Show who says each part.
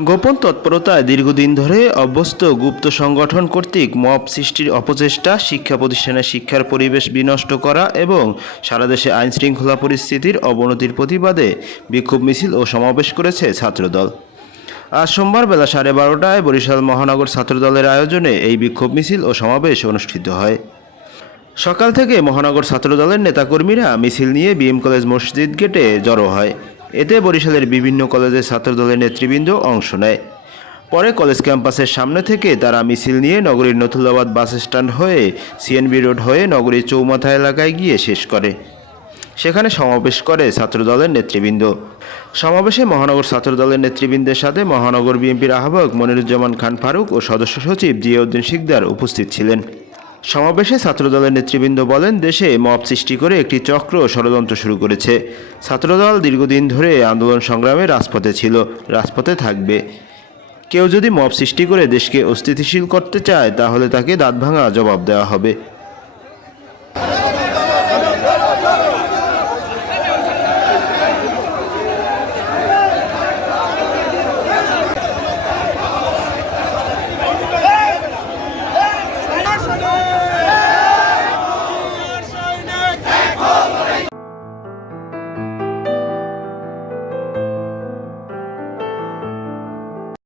Speaker 1: গোপন তৎপরতায় দীর্ঘদিন ধরে অভ্যস্ত গুপ্ত সংগঠন কর্তৃক মব সৃষ্টির অপচেষ্টা, শিক্ষা প্রতিষ্ঠানে শিক্ষার পরিবেশ বিনষ্ট করা এবং সারা দেশে আইন শৃঙ্খলা পরিস্থিতির অবনতির প্রতিবাদে বিক্ষোভ মিছিল ও সমাবেশ করেছে ছাত্রদল। আজ সোমবার বেলা সাড়ে বারোটায় বরিশাল মহানগর ছাত্রদলের আয়োজনে এই বিক্ষোভ মিছিল ও সমাবেশ অনুষ্ঠিত হয়। সকাল থেকে মহানগর ছাত্রদলের নেতাকর্মীরা মিছিল নিয়ে বিএম কলেজ মসজিদ গেটে জড়ো হয়। এতে বরিশালের বিভিন্ন কলেজের ছাত্রদলের নেতৃবৃন্দ অংশ নেয়। পরে কলেজ ক্যাম্পাসের সামনে থেকে তারা মিছিল নিয়ে নগরীর নথুল্লাবাদ বাস স্ট্যান্ড হয়ে সিএনবি রোড হয়ে নগরীর চৌমাথা এলাকায় গিয়ে শেষ করে। সেখানে সমাবেশ করে ছাত্রদলের নেতৃবৃন্দ। সমাবেশে মহানগর ছাত্রদলের নেতৃবৃন্দের সাথে মহানগর বিএনপির আহ্বায়ক মনিরুজ্জামান খান ফারুক ও সদস্য সচিব জিয়াউদ্দিন শিকদার উপস্থিত ছিলেন। সমাবেশে ছাত্রদলের নেতৃবৃন্দ বলেন, দেশে মব সৃষ্টি করে একটি চক্র ষড়যন্ত্র শুরু করেছে। ছাত্রদল দীর্ঘদিন ধরে আন্দোলন সংগ্রামে রাজপথে ছিল, রাজপথে থাকবে। কেউ যদি মব সৃষ্টি করে দেশকে অস্থিতিশীল করতে চায়, তাহলে তাকে দাঁত ভাঙা জবাব দেওয়া হবে। সাথে